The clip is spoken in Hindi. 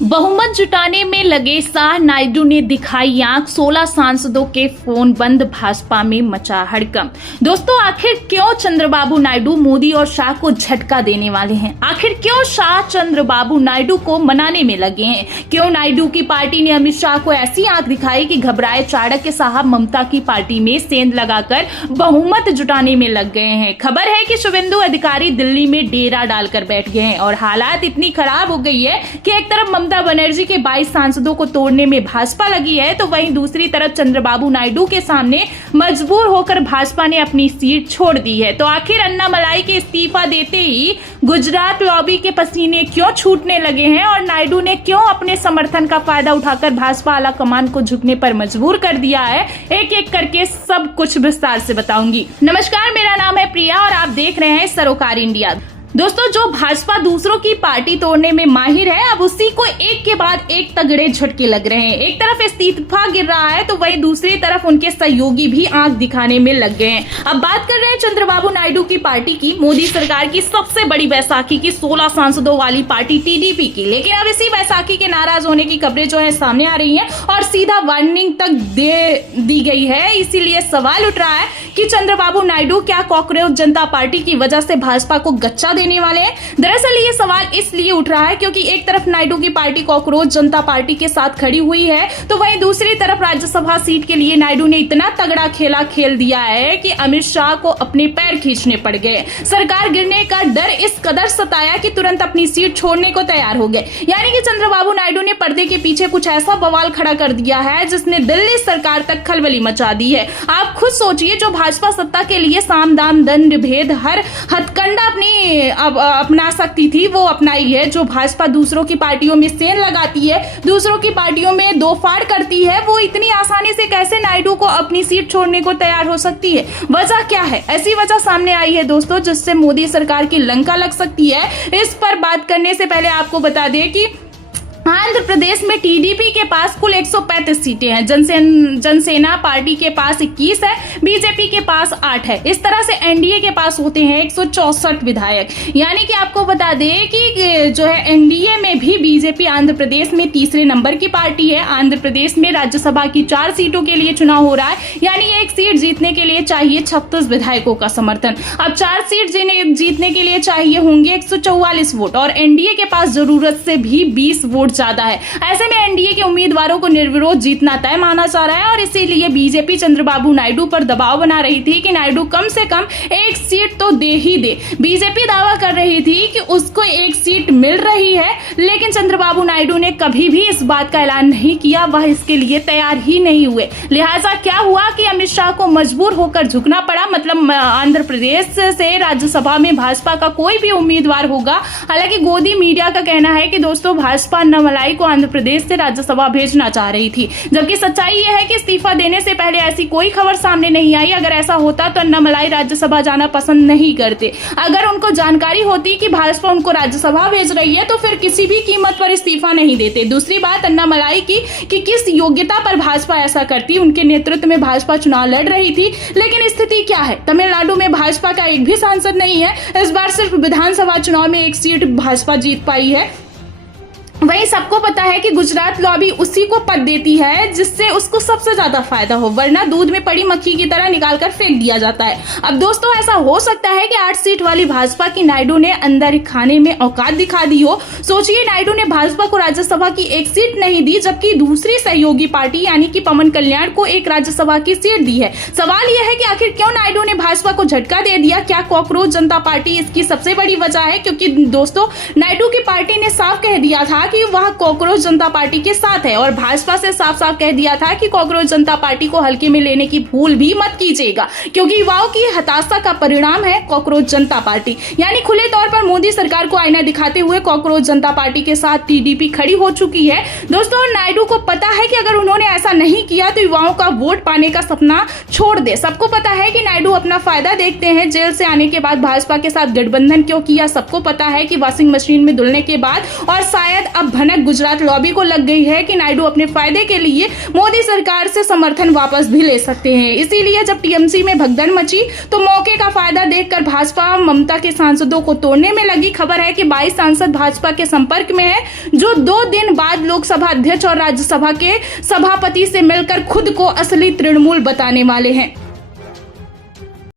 बहुमत जुटाने में लगे शाह नायडू ने दिखाई आंख, 16 सांसदों के फोन बंद, भाजपा में मचा हड़कंप। दोस्तों, आखिर क्यों चंद्रबाबू नायडू मोदी और शाह को झटका देने वाले हैं? आखिर क्यों शाह चंद्रबाबू नायडू को मनाने में लगे हैं? क्यों नायडू की पार्टी ने अमित शाह को ऐसी आंख दिखाई कि घबराए चाणक्य साहब ममता की पार्टी में सेंध लगाकर बहुमत जुटाने में लग गए हैं? खबर है कि शुभेंदु अधिकारी दिल्ली में डेरा डालकर बैठ गए हैं और हालात इतनी खराब हो गई है कि एक तरफ ममता बनर्जी के 22 सांसदों को तोड़ने में भाजपा लगी है, तो वहीं दूसरी तरफ चंद्रबाबू नायडू के सामने मजबूर होकर भाजपा ने अपनी सीट छोड़ दी है। तो आखिर अन्नामलाई के इस्तीफा देते ही गुजरात लॉबी के पसीने क्यों छूटने लगे हैं और नायडू ने क्यों अपने समर्थन का फायदा उठाकर भाजपा आला कमान को झुकने पर मजबूर कर दिया है, एक एक करके सब कुछ विस्तार से बताऊंगी। नमस्कार, मेरा नाम है प्रिया और आप देख रहे हैं सरोकार इंडिया। दोस्तों, जो भाजपा दूसरों की पार्टी तोड़ने में माहिर है, अब उसी को एक के बाद एक तगड़े झटके लग रहे हैं। एक तरफ इस्तीफा गिर रहा है तो वहीं दूसरी तरफ उनके सहयोगी भी आंख दिखाने में लग गए हैं। अब बात कर रहे हैं चंद्रबाबू नायडू की पार्टी की, मोदी सरकार की सबसे बड़ी बैसाखी की 16 सांसदों वाली पार्टी टीडीपी की। लेकिन अब इसी बैसाखी के नाराज होने की खबरें जो है सामने आ रही है और सीधा वार्निंग तक दे दी गई है। इसीलिए सवाल उठ रहा है कि चंद्रबाबू नायडू क्या कॉकरोच जनता पार्टी की वजह से भाजपा को गच्चा देने वाले हैं? दरअसल ये सवाल इसलिए उठ रहा है क्योंकि एक तरफ नायडू की पार्टी कॉकरोच जनता पार्टी के साथ खड़ी हुई है, तो वहीं दूसरी तरफ राज्यसभा सीट के लिए नायडू ने इतना तगड़ा खेला खेल दिया है कि अमित शाह को अपने पैर खींचने पड़ गए। सरकार गिरने का डर इस कदर सताया कि तुरंत अपनी सीट छोड़ने को तैयार हो गए। यानी कि चंद्रबाबू नायडू ने पर्दे के पीछे कुछ ऐसा बवाल खड़ा कर दिया है जिसने दिल्ली सरकार तक खलबली मचा दी है। आप खुद सोचिए, जो भाजपा सत्ता के लिए साम दाम दंड भेद हर हथकंडा अपना सकती थी वो अपनाई है। जो भाजपा दूसरों की पार्टियों में सेंध लगाती है, दूसरों की पार्टियों में दो फाड़ करती है, वो इतनी आसानी से कैसे नायडू को अपनी सीट छोड़ने को तैयार हो सकती है? वजह क्या है? ऐसी वजह सामने आई है दोस्तों जिससे मोदी सरकार की लंका लग सकती है। इस पर बात करने से पहले आपको बता दें कि आंध्र प्रदेश में टीडीपी के पास कुल 135 सीटें हैं, जनसेना पार्टी के पास 21 है, बीजेपी के पास 8 है। इस तरह से एनडीए के पास होते हैं 164 विधायक। यानी कि आपको बता दें कि जो है एनडीए में भी बीजेपी आंध्र प्रदेश में तीसरे नंबर की पार्टी है। आंध्र प्रदेश में राज्यसभा की 4 सीटों के लिए चुनाव हो रहा है, यानी एक सीट जीतने के लिए चाहिए 36 विधायकों का समर्थन। अब 4 सीट जीतने के लिए चाहिए होंगे 144 वोट और एनडीए के पास जरूरत से भी 20 वोट ज्यादा है। ऐसे में एनडीए के उम्मीदवारों को निर्विरोध जीतना तय माना जा रहा है और इसीलिए बीजेपी चंद्रबाबू नायडू पर दबाव बना रही थी कि नायडू कम से कम एक सीट तो दे ही दे। बीजेपी दावा कर रही थी कि उसको एक सीट मिल रही है, लेकिन चंद्रबाबू नायडू ने कभी भी इस बात का ऐलान नहीं किया, वह इसके लिए तैयार ही नहीं हुए। लिहाजा क्या हुआ कि अमित शाह को मजबूर होकर झुकना पड़ा। मतलब आंध्र प्रदेश से राज्यसभा में भाजपा का कोई भी उम्मीदवार होगा। हालांकि गोदी मीडिया का कहना है कि दोस्तों भाजपा अन्नामलाई को आंध्र प्रदेश से राज्यसभा भेजना चाह रही थी, जबकि सच्चाई यह है कि इस्तीफा देने से पहले ऐसी कोई खबर सामने नहीं आई। अगर ऐसा होता तो अन्नामलाई राज्यसभा जाना पसंद नहीं करते। अगर उनको जानकारी होती कि भाजपा उनको राज्यसभा भेज रही है तो फिर किसी भी कीमत पर इस्तीफा नहीं देते। दूसरी बात अन्नामलाई की कि किस योग्यता पर भाजपा ऐसा करती। उनके नेतृत्व में भाजपा चुनाव लड़ रही थी, लेकिन स्थिति क्या है? तमिलनाडु में भाजपा का एक भी सांसद नहीं है। इस बार सिर्फ विधानसभा चुनाव में एक सीट भाजपा जीत पाई है। वही सबको पता है कि गुजरात लॉबी उसी को पद देती है जिससे उसको सबसे ज्यादा फायदा हो, वरना दूध में पड़ी मक्खी की तरह निकालकर फेंक दिया जाता है। अब दोस्तों, ऐसा हो सकता है कि 8 सीट वाली भाजपा की नायडू ने अंदर खाने में औकात दिखा दी हो। सोचिए, नायडू ने भाजपा को राज्यसभा की एक सीट नहीं दी, जबकि दूसरी सहयोगी पार्टी यानी कि पवन कल्याण को एक राज्यसभा की सीट दी है। सवाल यह है कि आखिर क्यों नायडू ने भाजपा को झटका दे दिया? क्या कॉकरोच जनता पार्टी इसकी सबसे बड़ी वजह है? क्योंकि दोस्तों, नायडू की पार्टी ने साफ कह दिया था कि वह कॉकरोच जनता पार्टी के साथ है और भाजपा से साफ साफ कह दिया था कि कॉकरोच जनता पार्टी को हल्के में लेने की भूल भी मत कीजिएगा, क्योंकि युवाओं की हताशा का परिणाम है कॉकरोच जनता पार्टी। यानी खुले तौर पर मोदी सरकार को आईना दिखाते हुए कॉकरोच जनता पार्टी के साथ टीडीपी खड़ी हो चुकी है। दोस्तों, नायडू को पता है कि अगर उन्होंने ऐसा नहीं किया तो युवाओं का वोट पाने का सपना छोड़ दे। सबको पता है कि नायडू अपना फायदा देखते हैं। जेल से आने के बाद भाजपा के साथ गठबंधन क्यों किया सबको पता है कि वॉशिंग मशीन में धुलने के बाद और शायद अब भनक गुजरात लॉबी को लग गई है कि नायडू अपने फायदे के लिए मोदी सरकार से समर्थन वापस भी ले सकते हैं। इसीलिए जब टीएमसी में भगदड़ मची तो मौके का फायदा देखकर भाजपा ममता के सांसदों को तोड़ने में लगी। खबर है कि 22 सांसद भाजपा के संपर्क में है, जो 2 दिन बाद लोकसभा अध्यक्ष और राज्यसभा के सभापति से मिलकर खुद को असली तृणमूल बताने वाले हैं।